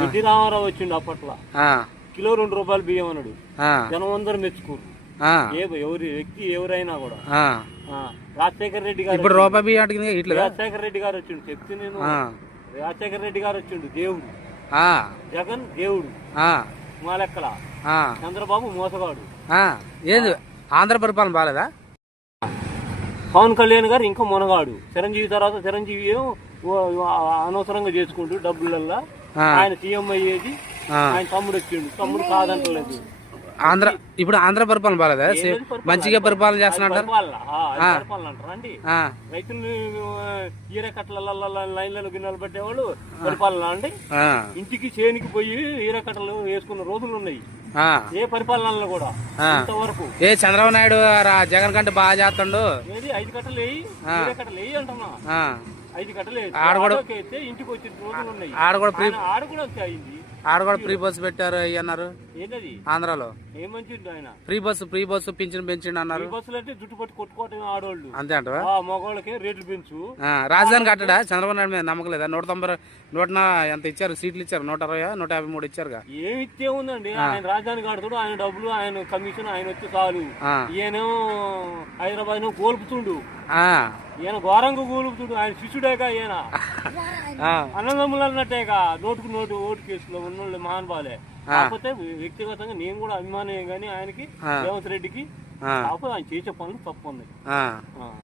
NT Ramarao వచ్చిండు అప్పట్లో, kilo 2 రూపాయలు బియ్యం అన్నాడు. జనం అందరూ మెచ్చుకోరు, ఎవరి వ్యక్తి ఎవరైనా కూడా. రాజశేఖర రెడ్డి గారు ఇప్పుడు రూపాయి బియ్యం ఇట్లా రాజశేఖర రెడ్డి గారు వచ్చిండు, చెప్తే నేను. రాజశేఖర రెడ్డి గారు వచ్చిండు దేవుడు, జగన్ దేవుడు మా లెక్కల, చంద్రబాబు మోసగాడు. ఏది ఆంధ్ర పరిపాలన బాలేదా? పవన్ కళ్యాణ్ గారు ఇంకా మునగాడు. చిరంజీవి తర్వాత చిరంజీవి అనవసరంగా చేసుకుంటూ డబ్బులల్లా ఆయన సీఎం అయ్యేది. ఆయన తమ్ముడు వచ్చిండు, తమ్ముడు కాదంటలేదు. ఇప్పుడు ఆంధ్ర పరిపాలన బాలేదా? మంచిగా పరిపాలన చేస్తున్నారు అండి. రైతుల్ని ఈరకట్టల లైన్లలో గిన్నెలు పెట్టేవాళ్ళు పరిపాలన అండి. ఇంటికి చేనికి పోయి ఈరకట్టలు వేసుకున్న రోజులు ఉన్నాయి ఏ పరిపాలనలో కూడా ఇంతవరకు. చంద్రబాబు నాయుడు జగన్ కంటే బాగా చేస్తాడు. 5 కట్టలు వేయి, ఈరకట్టలు వేయి అంటున్నా. 5 కట్టలు వేస్తే ఇంటికి వచ్చిన రోజులు ఉన్నాయి. ఆడ కూడా అయింది. ఆడ కూడా ఫ్రీ బస్సు పెట్టారు అన్నారు ఆంధ్రాలో. ఆయన ఫ్రీ బస్సు పింఛన్ పెంచిండు అన్నారు. బస్సులు అంటే జుట్టు పట్టి కొట్టుకోవటం ఆడవాళ్ళు అంతే అంట. మగవాళ్ళకి రేట్లు పెంచు. రాజధాని కట్టడా చంద్రబాబు నాయుడు మీద నమ్మకం లేదా? 190 ఎంత ఇచ్చారు సీట్లు ఇచ్చారు? 120 153 ఇచ్చారుగా. ఏమి ఇచ్చే ఉందండి, ఆయన రాజధాని కడతాడు, ఆయన డబ్బులు, ఆయన కమిషన్ ఆయన వచ్చి చాలు. ఈయనేమో హైదరాబాద్ కోల్పుతుండు, ఈయన ఘోరంగా కోల్పుతుండు. ఆయన శిష్యుడేగా ఈయన, అన్నదమ్ములు అన్నట్టేగా. నోటుకు నోటు ఓటు కేసులో ఉన్నోళ్ళు మహానుభావులే. కాకపోతే వ్యక్తిగతంగా నేను కూడా అభిమానం గానీ ఆయనకి, రేవంత్ రెడ్డికి. కాకపోతే ఆయన చేసే పనులు తప్పు ఉంది.